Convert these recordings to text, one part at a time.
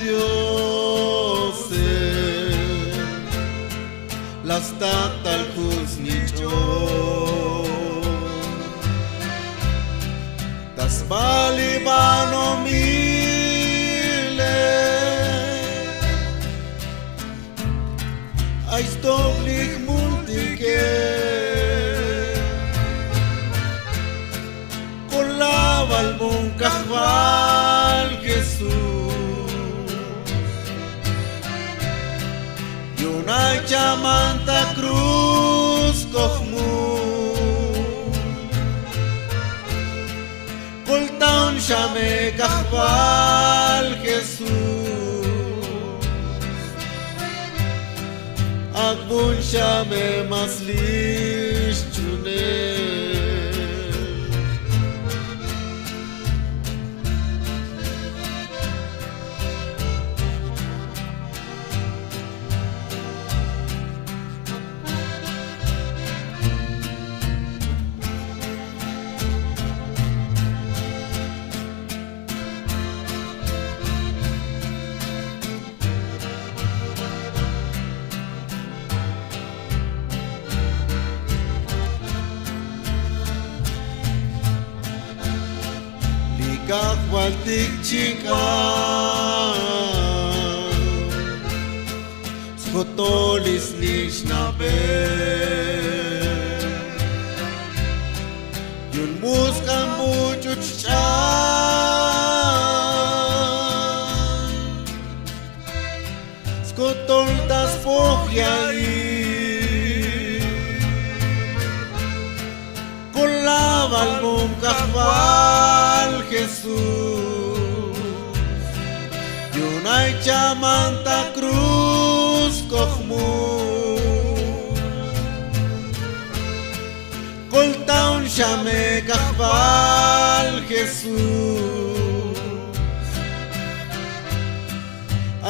dioses las tatal kuznicho das balibano mile aistoblich multike colaba el bon cajal Jesús y una chamanta cruz cojmu coltaun shame cajal Jesús akbun shame maslish chunel Kahwaltik chika skotolis nishnabe yun muskan buchuchan skotol das pohyai colaba el mum kahwal Jesús y una chamanta cruz cojmu coltaun shame kahwal Jesús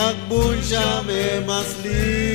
akbun shame masli